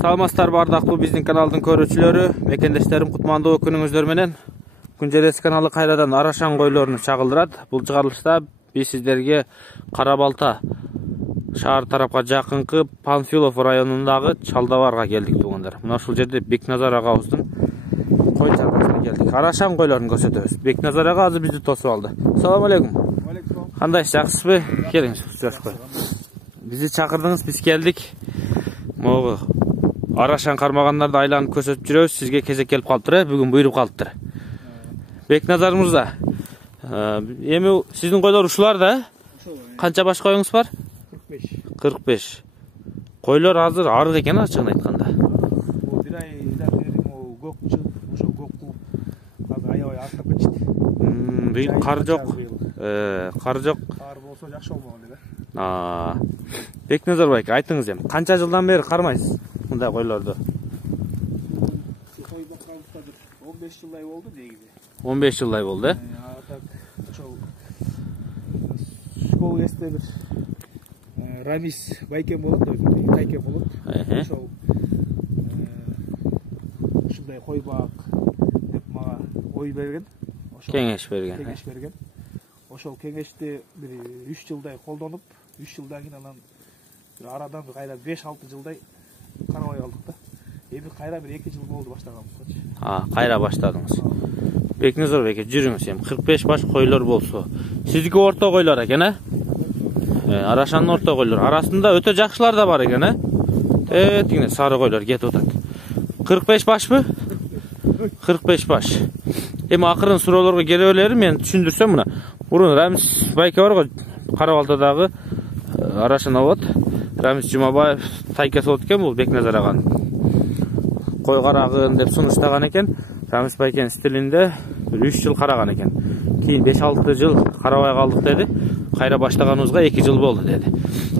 Саламатсыздар бардактуу биздин каналдын көрүүчүлөрү, мекендештерим, кутмандуу күнүңүздөр менен. Күнжерес каналы кайрадан Арашан койлорун чагылдырат. Бул чыгарылышта биз сиздерге Кара Балта шаар тарапка жакынкы Панфилов районундагы Чалдабарга келдик туугандар. Мына ушул жерде Бекназар агабыздын кой чарбасына келдик. Арашан койлорун көрсөтөбүз. Бекназар ага азыр бизди тосуп алды. Салам алейкум. Кандайсыз, жакшысызбы? Келиңиз, сөзгө. Бизди чакырдыңыз, биз келдик. Могу Арашан кармагандарды айланып көрсөтүп жүрөбүз. Сизге кезек келип калыптыр, бүгүн буйруп калыптыр. Бекназар мырза, эми сиздин койлор ушулар да? Канча баш коюңуз бар? 45. Койлор азыр арык экен, ачыгын айтканда. Бир айдан бери көк чыгып, ошо көк кылып, азыр аябай артып кетти. Бүйүк кар жок. Кар жок. Кар болсо жакшы болмок эле. Бекназар байке, айтыңыз эми, канча жылдан бери кармайсыз мындай койлорду? Кой баккалыкта 15 жылдай болду негизи. 15 жылдай болду, Ошол школ кезде бир Рамис байкем болот, өзү тайкем болот. Ошол ушундай кой бак деп мага ой берген. Кеңеш берген. Ошол кеңешти бир 3 жылдай колдонуп, 3 жылдан кийин анан бир арадан кайра 5-6 жылдай карабай калдык да. Эми кайра бир 2 жыл болду баштаганыбызга. Кайра баштадыңыз. Бекназар байке, жүрүңүз эми. 45 баш койлор болсо, сиздики орто койлор экен, Арашандын орто койлор. Арасында өтө жакшылар да бар экен, Тигине сары койлор кетип атат. 45 башпы? 45 баш. Эми акырын суроолорго келе берелим, мен түшүндүрсөм мына. Бурун Рамис байке бар го, Кара Балтадагы Арашан абат. Рамис Жумабаев тайкасы болот экен, бул Бекназар аганын. Кой карагын деп сунуштаган экен. Рамис байкенин стилинде 3 жыл караган экен. Кийин 5-6 жыл карабай калдык деди. Кайра баштаганыбызга 2 жыл болду деди.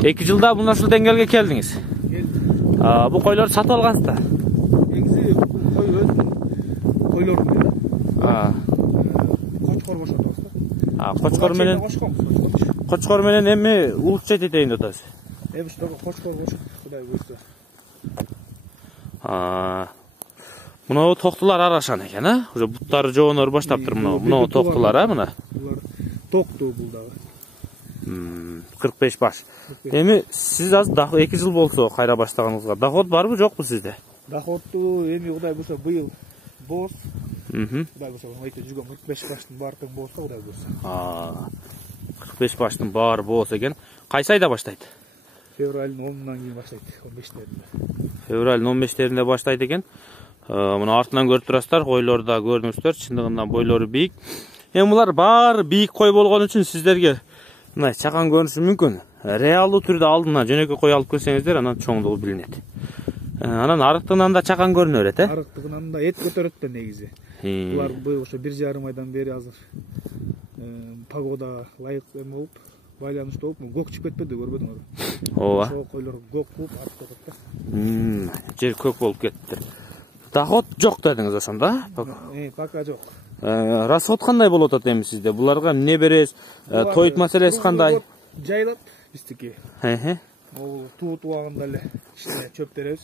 2 жылда мына ушул деңгээлге келдиңиз. Бул койлорду сатып алгансыздар? Негизи кой өзүнүн койлорун да. Кочкор бошотобуз да. Кочкор менен эми улутча этейин деп атасыз. Эми ушул кочкор бошоп, Кудай буйрса. Мына токтулар Арашан экен, Уже буттары жоонор баштаптыр мына токтулар, мына. Булар токту бул дагы. 45 баш. Эми сиз азыр 2 жыл болсо кайра баштаганыңызга доход барбы, жокпу сизде? Доходту эми Кудай буйрса быйыл боз. Кудай буйрса айта жүргөн 45 баштын баары тең болсо Кудай буйрса. 45 баштын баары болсо экен. Кайсы айда баштайт? Февралдын 10-унан кийин баштайт, 15-леринде. Февралдын 15-леринде баштайт экен. Мына артынан көрүп турасыздар, койлорду көрдүңүздөр, чындыгында бойлору бийик. Эми булар баары бийик кой болгон үчүн сиздерге мындай чакан көрүнүшү мүмкүн. Реалдуу түрдө алдына жөнөкөй кой алып келсеңиздер, анан чоңдугу билинет. Анан арыктыгынан да чакан көрүнө берет, Арыктыгынан да эт көтөрөт да негизи. Булар быйыл ошо 1,5 айдан бери азыр погода ылайык болуп, байланыштуу болуп, көк чыгып кетпеди, көрбөдүңөрбү? Ооба. Ошол койлор көк болуп арып кетет да. Жер көк болуп кетти. Доход жок дедиңиз ошондо? Пока жок. Расход кандай болуп атат эми сизде? Буларга эмне бересиз? Тоют маселеси кандай? Жайлат биздики. Ол туут убагында эле чөп беребиз.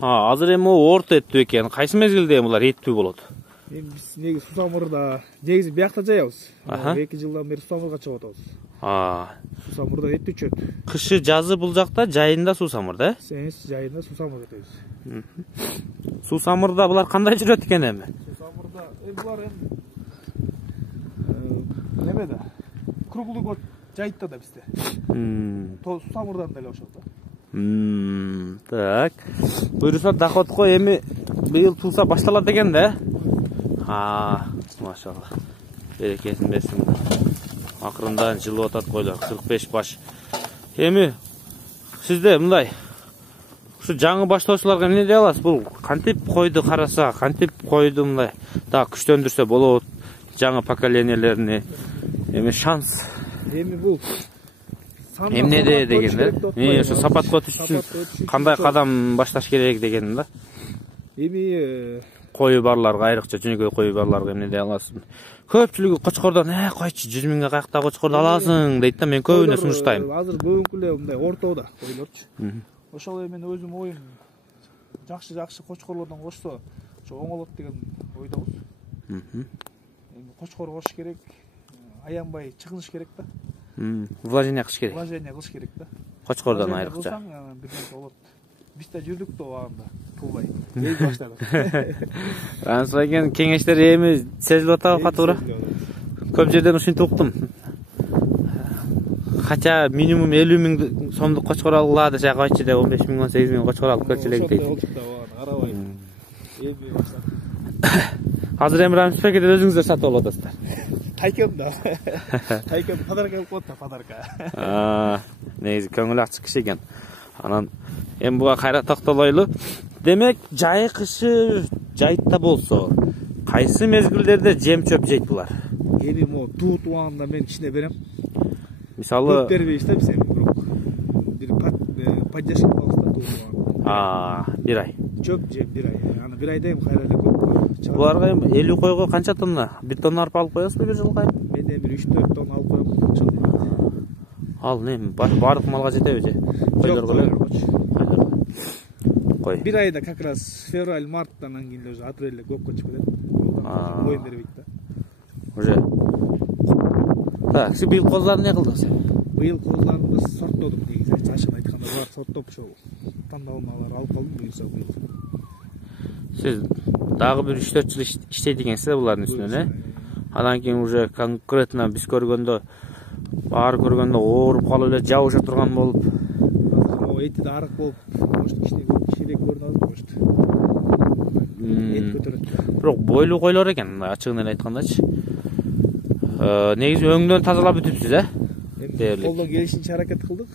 Азыр эми орто эттүү экен. Кайсы мезгилде булар эттүү болот? Эми биз негизи Сусамырда, негизи биякта жаябыз. 2 жылдан бери Сусамырга чыгып атабыз. Сусамырда эт түчөт. Кышы жазы бул жакта жайында Сусамыр да? Жайында Сусамыр кетебиз. Сусамырда булар кандай жүрөт экен эми? Сусамырда булар эме да. Круглый год жайытта да бизде. Сусамырдан деле ошол да. Так. Буйруса доходко эми быйыл туса башталат экен да? Машалла. Берекесин берсин. Акырындан жылып атат койлор, 45 баш. Эми сизде мындай ушу жаңы баштоочуларга эмне дей аласыз? Бул кантип койду караса, кантип койду мындай да күчтөндүрсө болот жаңы поколениялерини? Эми шанс. Эми бул эмнеде деген да? Ошо сапатка өтүш үчүн кандай кадам башташ керек деген да? Эми кою барларга, айрыкча жөнөкөй кою барларга эмне дей аласыз? көпчүлүгү кочкордон койчу 100 миңге каякта кочкорду аласың дейт да, мен көбүнө сунуштайм. Азыр көбүнкүлө мындай ортодо койлорчу. Ошол эми мен өзүм оюм жакшы кочкорлордон кошсо ошо оңолот деген ойдобуз. Эми кочкор кош керек, аянбай чыгыныш керек да. Вложение кылыш керек. Вложение кылыш керек да. Кочкордон айрыкча. Бирден болот. Биз да жүрдүк да убагында, туулбай. Эй баштадык. Ансыз экен кеңештер эми сезилип атабы фатура. Көп жерден ушинтип уктум. Хотя минимум 50 миң сомдук кочкор алгыла десе койчу деп 15 миң 18 миң кочкор алып келчү элек дейт. Карабай. Эми баштадык. Азыр эми Рамис пакетти өзүңүздөр сатып алып атасыздар. Тайкем да. Тайкем подарка алып коет да, подарка. Негизи көңүл ачык киши экен. Анан эми буга кайра токтолойлу. Демек, жай кышы жайытта болсо, кайсы мезгилдерде жем чөп жейт булар? Эми могу туут убагында мен кичине берем. Мисалы, көп бербейбиз да биз эми, бирок бир поддержка кылабыз да туут убагында. бир ай. Чөп жеп бир ай. Аны бир айда эми кайра эле көп. Буларга эми 50 койго канча тонна? 1 тонна арпа алып коесузбу бир жылга? Мен эми 3-4 тонна алып коем. Ошол. Ал нем, бардык малга жетеби же? Койлорго эле. Кой. Бир айда как раз февраль, марттан кийин уже апрелде көпкө чыгып кетет. Оюн бербейт да. Уже. Так, сиз быйыл козларды эмне кылдыңыз? Быйыл козларымды сорттодум негизи. Чачып айтканда булар сорттоп ошол тандалмалар алып калдым буюрса быйыл. Сиз дагы бир 3-4 жыл иштейт экенсиз да булардын үстүнөн, Анан кийин уже конкретно биз көргөндө, баары көргөндө ооруп калып эле жабыша турган болуп, эти да арык болуп, кичине көрүнөт болушту. Эт көтөрөт. Бирок бойлуу койлор экен, ачыгын эле айткандачы. Негизи өңдөн тазалап бүтүпсүз, Дээрлик. Колдон келишинче аракет кылдык.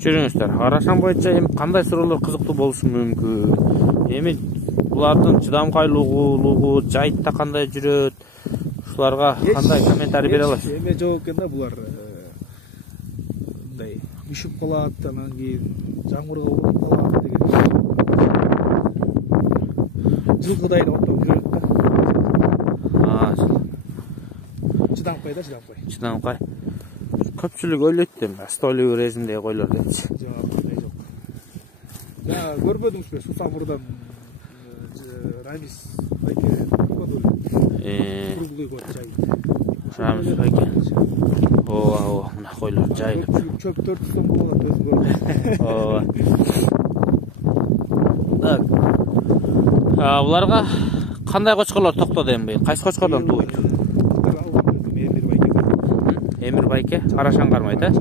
Жүрүңүздөр. Арашан боюнча эми кандай суроолор кызыктуу болушу мүмкүн? Эми булардын чыдамкайлуулугу, жайытта кандай жүрөт? Ушуларга кандай комментарий бере аласыз? Эме жооп экен да, булар мындай үшүп калат, анан кийин жамгырга уруп калат деген. Жылкыдай да отоп жүрөт да. Чыдамкай да, чыдамкай. Көпчүлүк ойлойт да, столевый режимдеги койлор депчи. Жок. Я көрбөдүңүзбү Сусамурдан Рамис байке кодулу. Круглый год жайыт. Рамис байке. Ооба, мына койлор жайылып. Чөп 400 сом болот өзү көрдүм. Ооба. Так. Буларга кандай кочкорлор токтоду эми быйыл? Кайсы кочкордон тууйт? Эмир байке, Арашан кармайт, Ошо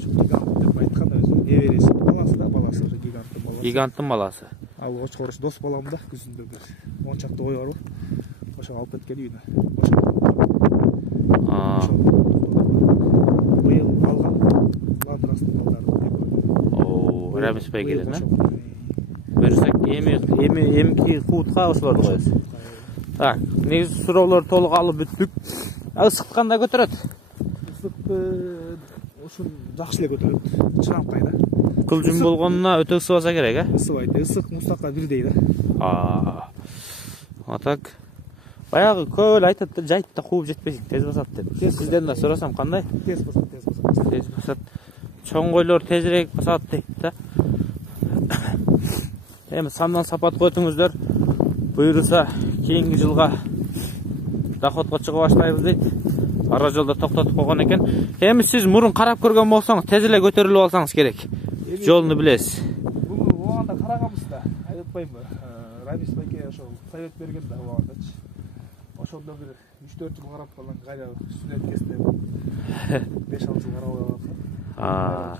гигант деп айтканда өзү небереси, баласы да, баласы гиганттын баласы. Гиганттын баласы. Ал кочкор дос балам да, күзүндө бир 10 чакты ой барбы. Ошо алып кеткен үйүнө. Ошо. Быйыл алган ландрастын балдары. Рамис байгеден, Берсек эмки куутка ошолорду коебуз. Так, негизи суроолор толук алып бүттүк. Ысык кандай көтөрөт? Ысыкты ушун жакшы эле көтөрөт. Чырамкай да. Кылжың болгонуна өтө ысыбаса керек, Ысыбайт. Ысык мустакка бирдей да. Атак. Баягы көп эле айтат да, жайтта кууп жетпесин, тез басат деп. Сизден да сурасам кандай? Тез басат. Тез басат. Чоң койлор тезирээк басат дейт да. Эми самдан сапат көтүңүздөр. Буйруса кийинки жылга доходко чыга баштайбыз дейт. Ара жолдо токтотуп койгон экен. Эми сиз мурун карап көргөн болсоңуз, тез эле көтөрүлүп алсаңыз керек. Жолуну билесиз. Бугу убагында караганбыз да. Айтпаймынбы? Рамис байке ошол совет берген да убагындачы. Ошондо бир 3-4 жыл карап калган, кайра сүнөт кесте 5-6 жыл карап алгам.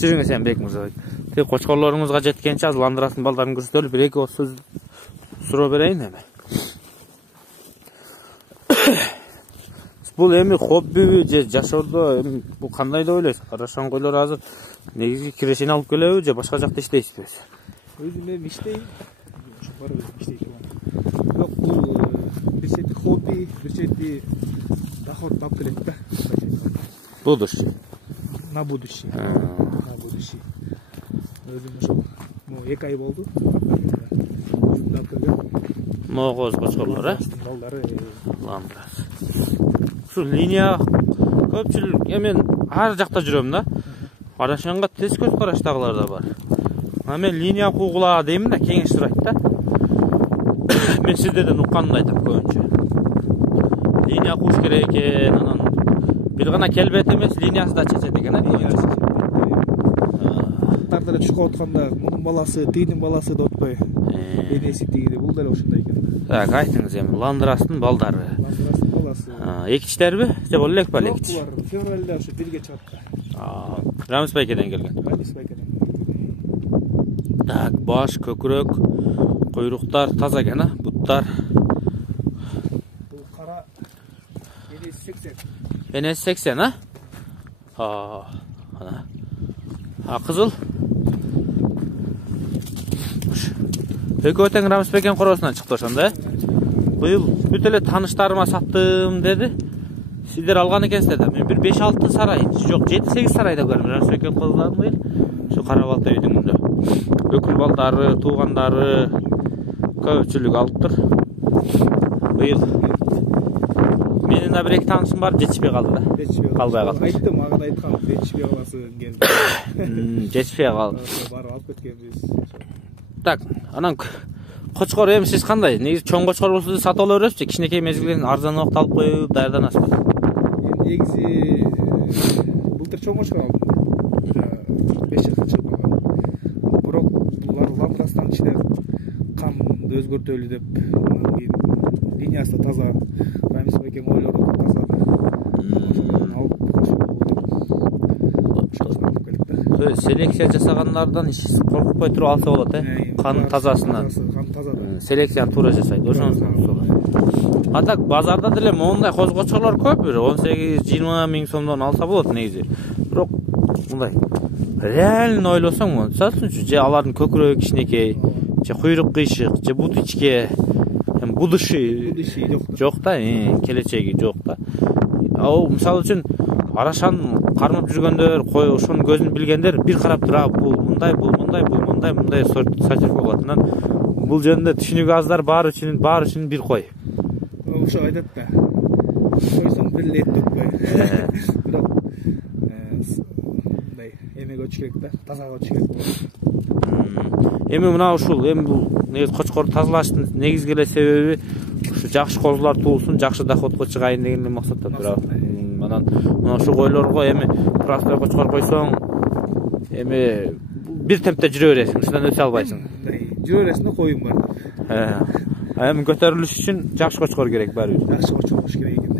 Жүрүңүз эми Бек мырза. Тек кочкорлоруңузга жеткенче азыр ландырастын балдарын көрсөтөлүп, бир эки ооз сөз суроо берейин эми. Бул эми хоббиби же жашоодо бул кандай деп ойлойсуз? Арашан койлор азыр негизги кирешени алып келеби же башка жакта иштейсизби? Өзүм эми иштейм. Ошо бар иштейт турган. Бирок бул бир чети хобби, бир чети доход тап келет да. Будущее. На будущее. Өзүм ошо 2 ай болду. Ноғоз қошқорлар, балдары. Ландрас. Şu линия көпчүлүк мен ар жакта жүрөм да. Арашанга тез көз караштагылар да бар. Мен линия куугула деймин да, кеңеш сурайт да. Мен сиздерден укканымды айтам көбүнчө. Линия кууш керек экен, анан бир гана келбет эмес, линиясы да чечет экен, Тартара чукуп атканда мунун баласы, тигинин баласы деп атпайбы? Энеси тиги, бул деле ошондой экен. Так, айтыңыз эми, Ландрастын балдары. Ландрастын баласы. Экичтерби? Же бул элек ба экич? Булар февралда ошо бирге чыгат да. Рамис байкеден келген. Рамис байкеден. Так, баш, көкүрөк, куйруктар таза экен, буттар. Бул кара энеси 80. Энеси 80, Ана. Кызыл. Экөө тең Рамис байкен коросунан чыкты ошондо, Быйыл бүт эле тааныштарыма саттым деди. Сиздер алган экенсиздер да. Мен бир 5-6 сарай, жок 7-8 сарайда көрдүм. Рамис байкен кызларын быйыл. Şu Карабалта үйдүңүндө. Өкүл балдары, туугандары көпчүлүк алыптыр. Быйыл менин да бир-эки таанышым бар, жетишпей калды да. Калбай калды. Айттым, мага айткам, жетишпей каласың келди. Жетишпей калды. Барып алып кеткенбиз. Так, анан кочкор эми сиз кандай? Негизи чоң кочкор болсо сатып ала бересизби? Кичинекей мезгилден арзаныраак алып коюп даярданасызбы? Негизи былтыр чоң кочкор алдым. 5 жылга чыгып калган. Бирок булар Ландрастан ичинде канды өзгөртөлү деп, анан кийин линиясы таза, Рамис байкен ойлору да таза. Ошондон алып селекция жасагандардан коркпой туруп алса болот, Кан тазасынан. Кан таза да. Селекцияны туура жасайт, ошонусунан соло. А так базарда деле мондай коз кочкорлор көп, 18-20 миң сомдон алса болот негизи. Бирок мындай реально ойлосоң, мисалы үчүн же алардын көкүрөгү кичинекей, же куйрук кыйшык, же бутичке, будыши жок да, келечеги жок да. Ал мисалы үчүн Арашан кармап жүргөндөр, ошонун көзүн билгендер бир карап туруп, бул мындай сортир болот. Бул жөнүндө түшүнүгү аздар баары үчүн бир кой. Ошо айтат да. Койсоң бир эт төкпөй. Бирок мындай эмеге өчүш керек да, тазага өчүш керек болот. Эми мына ушул, эми бул негизи кочкорду тазалаштын негизги эле себеби ушу жакшы козулар туулсун, жакшы доходко чыгайын деген максатта турат. Анан мына ушул койлорго эми простой кочкор койсоң, эми бир темпте жүрө бересиң, ушундан өтө албайсың. Жүрө бересиң да, коюң бар. Эми көтөрүлүш үчүн жакшы кочкор керек баары бир. Жакшы кочкор болуш керек экен.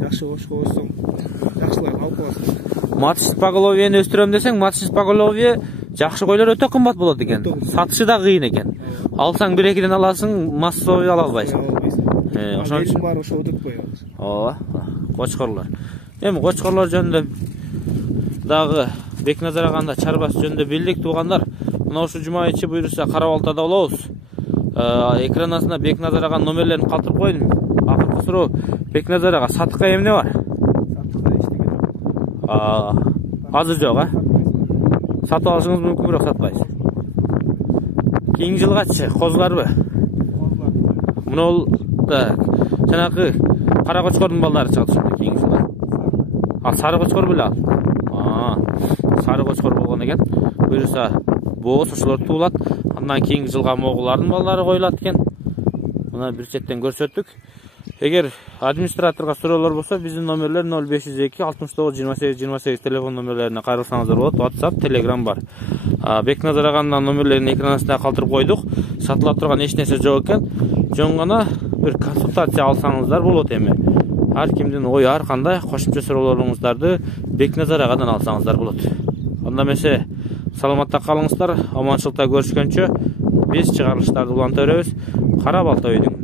Жакшы кочкор болсоң, жакшыларын алып каласың. Маточный поголовьени өстүрөм десең, маточный поголовье жакшы койлор өтө кымбат болот экен. Сатышы да кыйын экен. Алсаң 1-2ден аласың, массовый ала албайсың. Ошон үчүн бар ошо өтөтпөй. Кочкорлор. Эми кочкорлор жөнүндө дагы Бекназар аганда чарбасы жөнүндө билдик, туугандар. Мына ушу жума ичи буйруса Карабалтада болобуз. Экран астына Бекназар аганын номерлерин калтырып койдум. Акыркы суроо, Бекназар ага сатыкка эмне бар? Сатыкка эчтеке жок. Азыр жок, Сатып алышыңыз мүмкүн, бирок сатпайсыз. Кийинки жылгачы козуларбы? Козулар. Мына жанагы кара кочкордун балдары чыгат ошондо кийинки жылга. Сары кочкор беле ал. Сары кочкор болгон экен. Буюрса боос ошолор туулат. Андан кийинки жылга могулардын балдары коюлат экен. Мына бир четтен көрсөттүк. Эгер администраторго суроолор болсо, биздин номерлер 0502 69 28 28 телефон номерлерине кайрылсаңыздар болот. WhatsApp, Telegram бар. Бекназар аганын номерлерин экран астына калтырып койдук. Сатыла турган эч нерсе жок экен. Жөн гана бир консультация алсаңыздар болот эми. Ар кимдин ою ар кандай кошумча суроолоруңуздарды Бекназар агадан алсаңыздар болот. Анда эмесе саламатта калыңыздар, аманчылыкта көрүшкөнчө биз чыгарылыштарды уланта беребиз. Карабалта үйдүң